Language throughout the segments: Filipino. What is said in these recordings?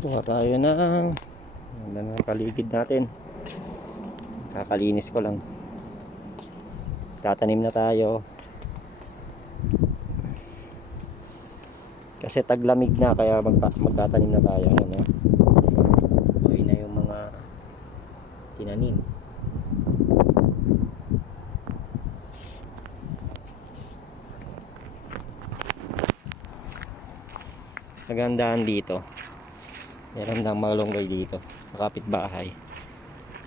Kuha tayo ng ganda ng paligid natin. Kakalinis ko lang. Tatanim na tayo. Kasi taglamig na kaya magtatanim na tayo. Ayan, no? Buhay na yung mga tinanim. Magandaan dito. Meron lang malunggay dito sa kapitbahay.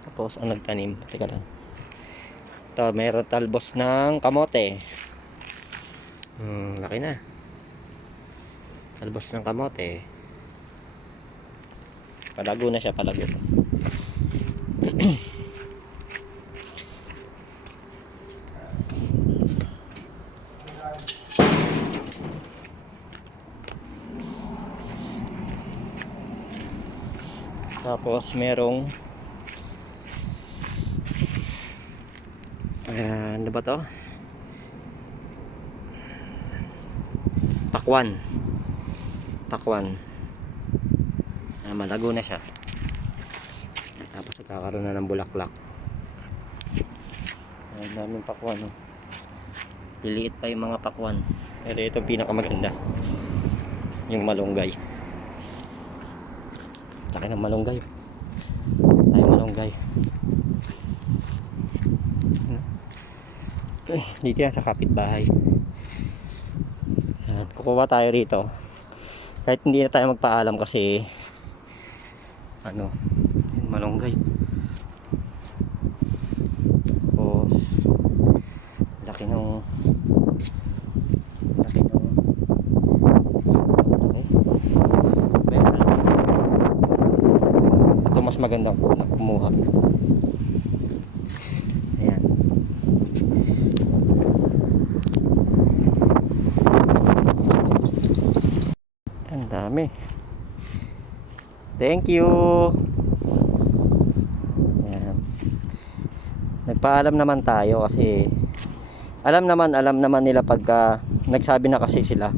Tapos ang nagtanim, teka lang. Ito, meron talbos ng kamote. Laki na. Talbos ng kamote. Palago na siya, palago. Tapos merong ano ba to? Pakwan. Malago na siya. Tapos nagkakaroon na ng bulaklak. Ang daming pakwan, oh. Liliit pa yung mga pakwan. Pero ito pinakamaganda, yung malunggay. Laki ng malunggay. Tayo malunggay. Dito yan sa kapitbahay. Yan, kukuha tayo rito. Kahit hindi na tayo magpaalam kasi yung malunggay. Tapos laki nung ito mas magandang kumuha. Ayan. Ang dami. Thank you. Ayan. Nagpaalam naman tayo kasi alam naman nila pagka nagsabi na kasi sila.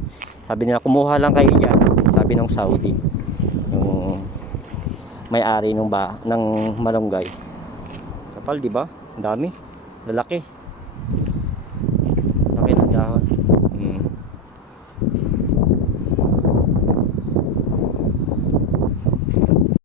Sabi nila kumuha lang kayo diyan, sabi ng Saudi. Yung may-ari ng malunggay. Kapal, di ba? Ang dami. Lalaki.